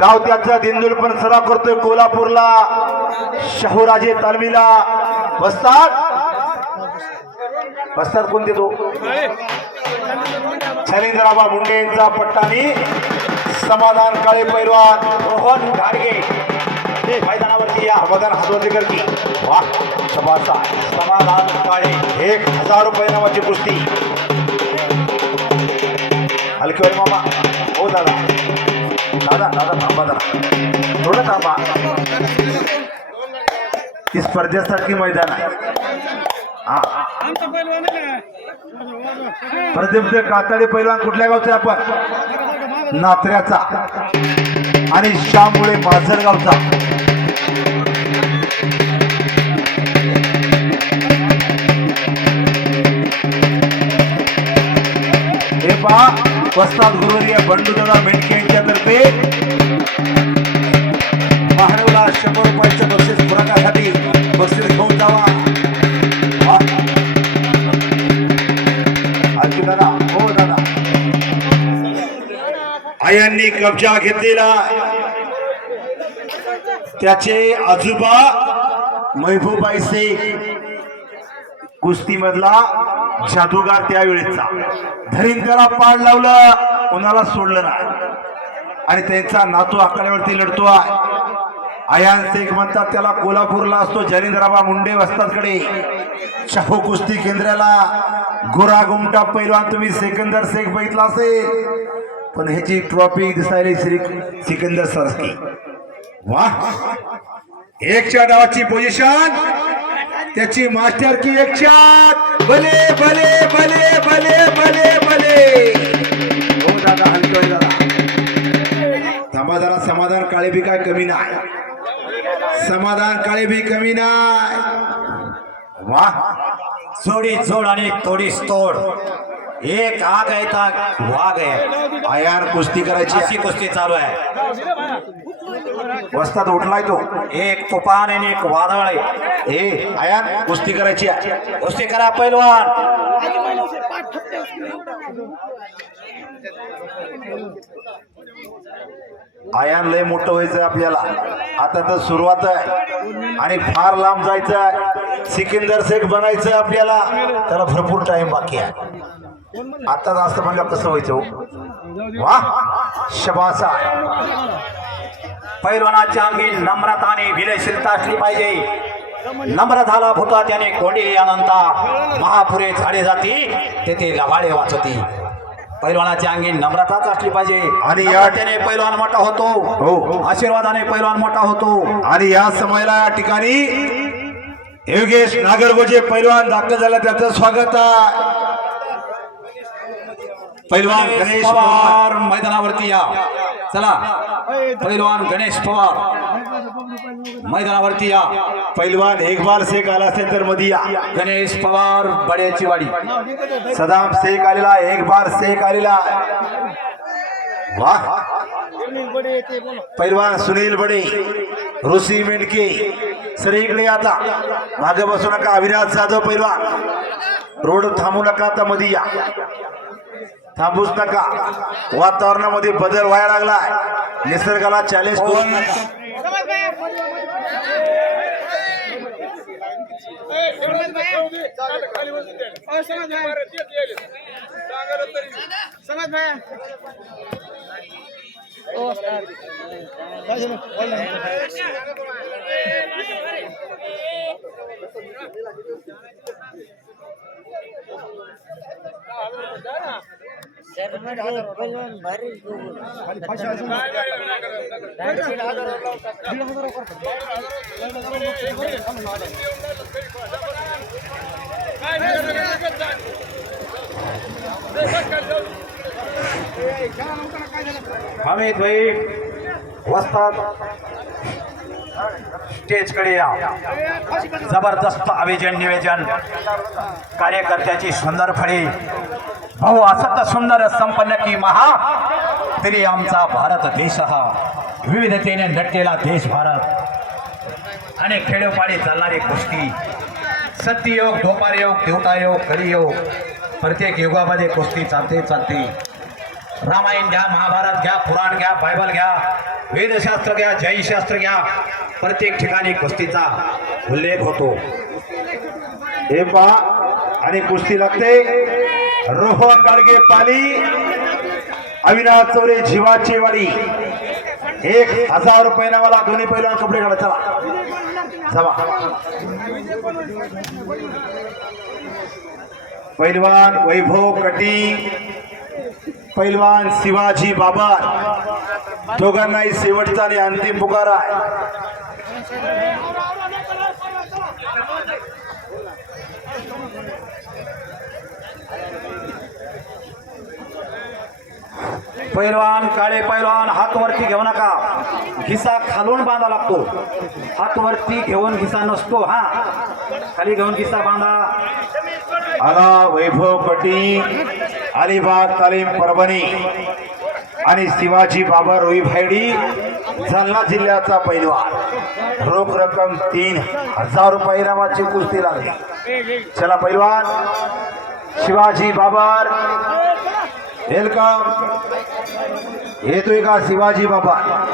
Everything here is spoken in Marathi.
गाव त्याचा दिंदुल पण सराव करतोय कोल्हापूरला. शाहूराजे तालमीला. बसतात बसतात कोणते तो? शैलेंद्रबाबा मुंडे यांचा पट्टानी समाधान काळे पैलवान रोहन घाडगे. मैदानावरती या समाधान हातवरती की. वा सभाचा समाधान काळे. एक हजार रुपये नावाची कुस्ती. हलकी मामा. दादा. दादा दादा थांबा दादा थोडं थांबा. ती स्पर्धेसारखी मैदान आहे. हा. प्रदीप कातडे पैलवान कुठल्या गावचे आहे आपण? नात्र्याचा. आणि श्यामुळे माजरगावचा वस्ताद गुरुवर्य बंडूदादा मेंढके यांच्यातर्फे. महादेवला शंभर रुपयाचं बक्षीस पुरवण्यासाठी बक्षीस घेऊन जावा. वा. दादा हो दादा. आयांनी कब्जा घेतलेला. त्याचे आजोबा महबूबाई शेख कुस्तीमधला जादूगार त्यावेळेचा. धरिंद्राला पाड लावलं कोणाला सोडलं नाही. आणि त्यांचा नातू आकड्यावरती लढतो आहे. आयान शेख म्हणतात त्याला कोल्हापूरला असतो जरींद्रबा मुंडे वस्तादकडे. शाहू कुस्ती केंद्राला गोरा गुमटा पैलवान तुम्ही सिकंदर शेख बघितला असेल. पण ह्याची ट्रॉफी दिसायला श्री सिकंदर सरस्की वा एकच्या डावाची पोझिशन. त्याची मास्टर की एक चार भले भले भले भले भले भले. हो दादा दादा. थांबा जरा समाधान काळे बी काय कमी नाही. समाधान काळे बी कमी नाही. वा. जोडी जोड आणि तोडीस तोड. एक आग आहे वाघ आहे. आयार कुस्ती करायची अशी कुस्ती चालू आहे. वस्तात उठलाय तो. एक तुफान आणि एक वादळ आहे. हे आया कुस्ती करायची आहे. कुस्ती करा पैलवान. आयान लय मोठं व्हायचं आपल्याला. आता तर सुरुवात आहे. आणि फार लांब जायचं आहे सिकिंदर शेख बनायचं आपल्याला. त्याला भरपूर टाइम बाकी आहे. आता जास्त म्हणलं कसं व्हायचं हो? वा शबासा पैलवानाच्या अंगी नम्रता आणि विलयशीलता असली पाहिजे. नम्र झाला भूता त्याने कोंडी अनंता महापुरे झाडे जाती तेथे लवाडे वाचती. पैलवानाच्या अंगी नम्रताच असली पाहिजे. आणि या- त्याने पैलवान मोठा होतो. हो. आशीर्वादाने पैलवान मोठा होतो. आणि या समयाला या ठिकाणी योगेश नागरगोजे पैलवान दाखल झाला त्याचं स्वागत आहे. पैलवान गणेश पवार. मैदानावरती या. चला. पैलवान गणेश पवार. मैदानावरती या. पैलवान एकबाल शेख आला असेल तर मध्ये या. गणेश पवार बड्याची वाडी. सदाम शेख आलेला एक बार शेख आलेला. वा पैलवान सुनील बडे ऋषी मेंढके. सर इकडे आता. मागे बसू नका. अविनाश जाधव पैलवान. रोड थांबू नका आता मध्ये या. थांबूच नका. वातावरणामध्ये बदल व्हायला लागलाय. निसर्गाला चॅलेंज करू नका हमीद भाई वस्तात स्टेजकडे या. जबरदस्त अभिजन निवेदन. कार्यकर्त्याची सुंदर फळी. भाऊ असत सुंदर संपन्न की महा तरी आमचा भारत देश हा विविधतेने नटलेला देश भारत. आणि खेडोपाडी चालणारी कुस्ती सत्ययोग ढोपार योग देवता योग कलियोग प्रत्येक युगामध्ये कुस्ती चालते चालते. रामायण घ्या महाभारत घ्या पुराण घ्या बायबल घ्या वेदशास्त्र घ्या जैनशास्त्र घ्या प्रत्येक ठिकाणी कुस्तीचा उल्लेख होतो. हे पहा आणि कुस्ती लागते. रोहन गाडगे पाली। अविनाश चौरे जीवाची वाडी। एक हजार रुपये मला दोन्ही पहिला कपडे काढा चला. चला. पैलवान वैभव कटी पैलवान शिवाजी बाबा दोघांनाही शेवटचा आणि अंतिम पुकार आहे. पैलवान काळे पैलवान हात वरती घेऊ नका. घिसा खालून बांधा लागतो. हात वरती घेऊन घिसा नसतो हा. खाली घेऊन घिसा बांधा. आला वैभव पटी अलिबाग तालीम परभणी. आणि शिवाजी बाबा रोई भायडी जालना जिल्ह्याचा पैलवान. रोख रक्कम तीन हजार रुपये इनामाची कुस्ती लागली. चला पैलवान शिवाजी बाबर. वेलकम येतोय का शिवाजी बाबा